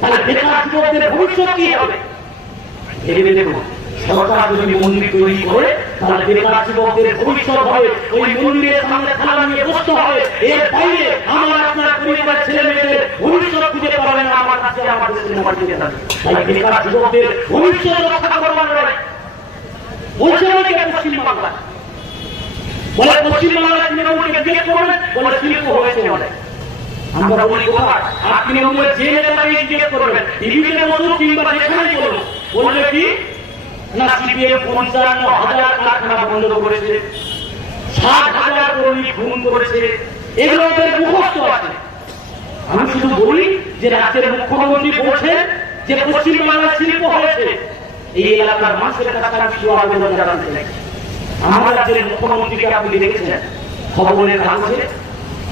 তাহলে বেকার যুবকদের ভবিষ্যৎ কি হবে? ভেবে দেখুন সরকার যদি মন্দির তৈরি করে, তাহলে বেকার যুবকদের ভবিষ্যৎ হবে। ওই মন্দিরের অনেকে পশ্চিমবাংলা হয়েছে অনেক আমরা বলি আমি শুধু বলি যে রাজ্যের মুখ্যমন্ত্রী বলছেন যে পশ্চিমবাংলার শিল্প হয়েছে। এই এলাকার মানুষের কাছে আমি শুধু আবেদন জানাতে চাই। আমার রাজ্যের মুখ্যমন্ত্রীকে আপনি দেখেছেন খবরের কাগজে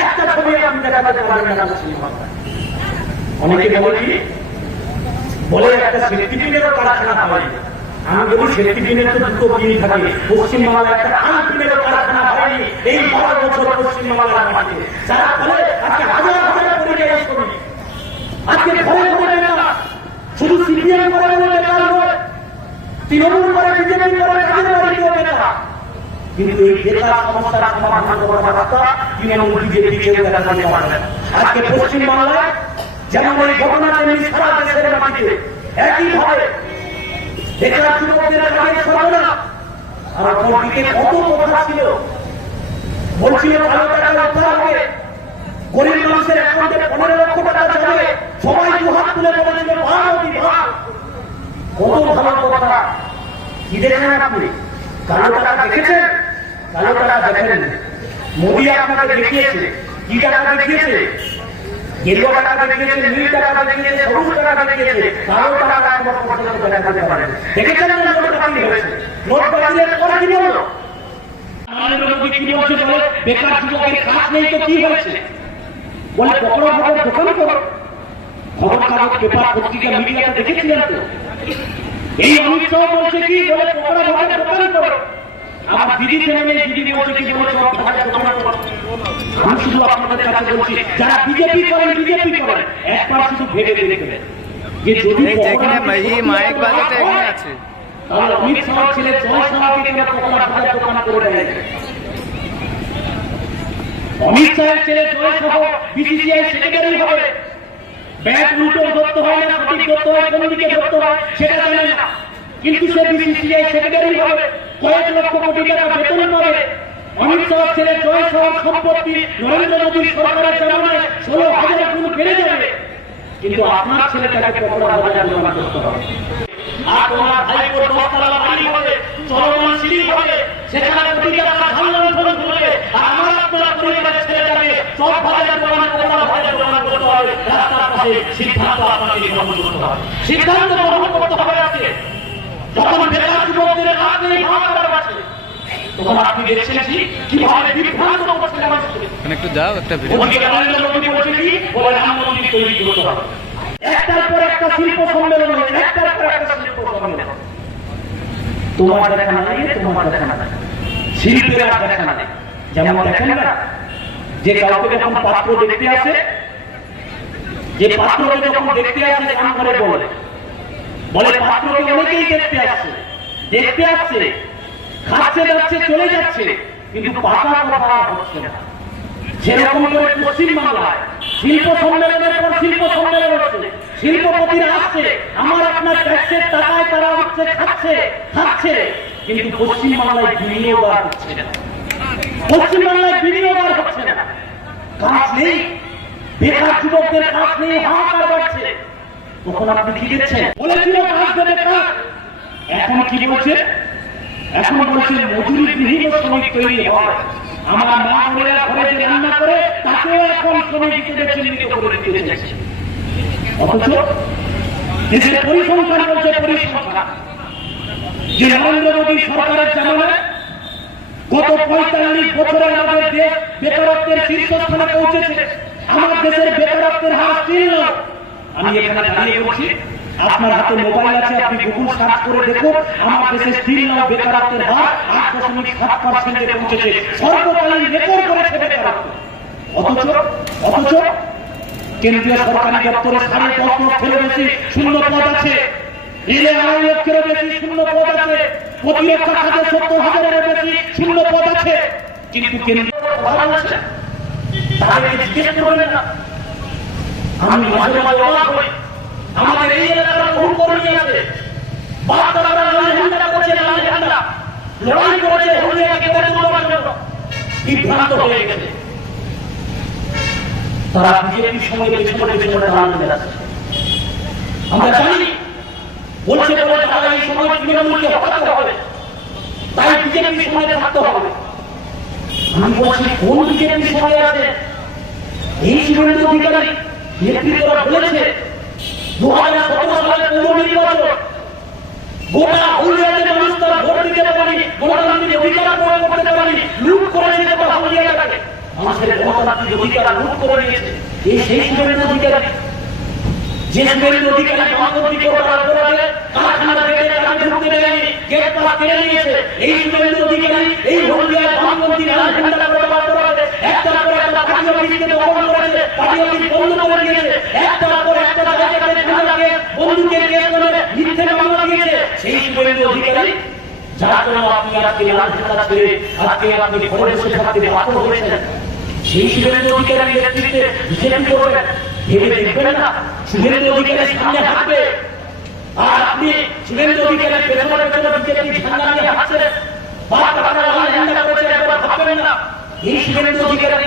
একটা ছবি আপনি দেখাতে পারবেন না। অনেকে বলে বলে একটা সেফটিপিনেরও কারখানা হয়। বলি এই বছর পশ্চিমবাংলার ফলে আজকে হাজার হাজার পরিযায়ী শ্রমিক আজকে ঘরে নেতা শুধু সিপিএম করে বলে নয় তৃণমূল করে, বিজেপি করে কাজের নেতা কিন্তু এই বেকার সমস্যার সমাধান করার রাস্তা, তৃণমূল বিজেপি কেউ দেখা করতে পারবে আজকে পশ্চিমবাংলায় যেমন এই ঘটনা তেমনি সারা দেশের মাটিতে, একইভাবে বেকার যুবকদের আর কত কথা ছিল। বলছিল ভালো টাকা হবে। গরিব মানুষের অ্যাকাউন্টে পনেরো লক্ষ টাকা যাবে। সবাই দু হাত তুলে অতি কত ভালো কথা। কি দেখেন আপনি? কালো টাকা দেখেছেন? কালো টাকা দেখেন। মোদী আপনাকে দেখিয়েছে। কি টাকা দেখিয়েছে? গেরুয়া দেখিয়েছে টাকা দেখিয়েছে সবুজ টাকা বলে? বেকার তো কি হয়েছে? বলে পকড়া পকড় খবর কাগজ পেপার, পত্রিকা, মিডিয়াতে দেখেছিলেন তো? এই অমিত শাহ বলছে কি? বলে পকড়া পকড় দোকান করো আমার দিদি ছেলে দিদি বলছে কি বলে সব ভাষা দোকান করো আমি শুধু আপনাদের কাছে বলছি যারা বিজেপি করেন বিজেপি করেন একবার শুধু ভেবে দেখবেন যে যদি যেখানে পকড়া মাইক বাজাতে এখানে আছে। তাহলে অমিত শাহ ছেলে জয় শাহকে কেন পকড়া ভাজা দোকান করে দেয় অমিত শাহের ছেলে জয় বিসিসিআই সেক্রেটারি হবে। ব্যাট উল্টো ধরতে হয় না সঠিক ধরতে হয় কোন দিকে ধরতে হয় সেটা জানে না। কিন্তু সে বিসিসিআই সেক্রেটারি হবে কয়েক লক্ষ কোটি টাকা বেতন পাবে। অমিত শাহ ছেলে জয় সহ সম্পত্তি নরেন্দ্র মোদীর সরকারের জামানায় ষোলো হাজার গুণ বেড়ে যাবে। কিন্তু আপনার আর পরিবারের ছেলেটাকে সব বাজার জমা করতে হবে। পাশে সিদ্ধান্ত করতে হবে আজকে যখন বেকার যুবকদের কাজ নেই ভাবার আছে তখন আপনি দেখছেন কি কীভাবে বিভ্রান্ত করছেন মানুষকে এখানে একটু যাও একটা ভিডিও ওদিকে নরেন্দ্র মোদী বলছে কি বলে রাম মন্দির তৈরি করতে হবে একটার পর একটা শিল্প সম্মেলন একটার পর একটা শিল্প সম্মেলন। তোমার দেখা নাই তোমার দেখা নাই। শিল্পের আর দেখা নাই। যেমন দেখেন না যে কাউকে যখন পাত্র দেখতে আসে যে পাত্রকে যখন দেখতে আসে কাম করে বলে। বলে পাত্রকে অনেকেই দেখতে আসছে দেখতে আসছে। খাচ্ছে যাচ্ছে, চলে যাচ্ছে, কিন্তু পাকা কথা হচ্ছে না। যেরকম করে পশ্চিম বাংলায় শিল্প সম্মেলনের পর শিল্প সম্মেলন হচ্ছে, শিল্পপতিরা আসছে, আমার আপনার ট্যাক্সের টাকায় তারা হচ্ছে, খাচ্ছে খাচ্ছে, কিন্তু পশ্চিমবাংলায় বিনিয়োগ আর হচ্ছে না। পশ্চিমবাংলায় বিনিয়োগ আর হচ্ছে না। কাজ নেই। বেকার যুবকদের কাজ নেই হাহাকার বাড়ছে। তখন আপনি কি দিচ্ছেন বলেছিল কাজ দেবে কাজ। এখন কি বলছে? এখন বলছে, মজুরি গৃহীত শ্রমিক তৈরি হয়। আমার মা বোনেরা ঘরে যে রান্না করে, তাকেও এখন শ্রমিক হিসেবে চিহ্নিত করে দিতে চাইছে। অথচ দেশের পরিসংখ্যান বলছে, পরিসংখ্যান। যে নরেন্দ্র মোদী সরকারের জামানায় গত পঁয়তাল্লিশ বছরে আমাদের দেশ বেকারত্বের শীর্ষস্থানে পৌঁছেছে। আমার দেশের বেকারত্বের হার স্থির আমি এখানে দাঁড়িয়ে বলছি আপনার হাতে মোবাইল আছে, আপনি গুগল সার্চ করে দেখুন। আমার দেশে স্থির নয় বেকারত্বের হার আট দশমিক সাত পার্সেন্টে পৌঁছেছে। সর্বকালীন রেকর্ড করেছে বেকারত্ব। অথচ অথচ কেন্দ্রীয় সরকারি দপ্তরে সাড়ে দশ লক্ষের বেশি শূন্য পদ আছে। রেলে আড়াই লক্ষের বেশি শূন্য পদ আছে। প্রতিরক্ষা খাতে সত্তর হাজারের বেশি শূন্য পদ আছে। কিন্তু কেন্দ্রীয় আমি মাঝে মাঝে অবাক হই। আমাদের এই এলাকার বহু কর্মী আছে। গেছে। তারা বলছে বলে তারা এই সময় তৃণমূলকে হটাতে হবে তাই বিজেপির থাকতে হবে। আমি বলছি, কোন বিজেপির সঙ্গে আছে? এই শুভেন্দু অধিকারী, নেতৃত্বরা বলেছে পারি গণতান্ত্রিক অধিকার পারি গণতান্ত্রিক লুট করে যে অপরাধে কারখানা থেকে তাকে ঢুকতে দেয়নি নিয়েছে। এই শুভেন্দু অধিকারী এই বামপন্থী লাল ঝান্ডা করার অপরাধে একটার একটা অফিস বন্ধ জন্য আর আপনি শুভেন্দু অধিকারীর পেছনে পেছনে বিজেপি ঝান্ডা নিয়ে হাঁটছেন। বাদ আপনারা ঝান্ডা করেছে একবার এই শুভেন্দু অধিকারী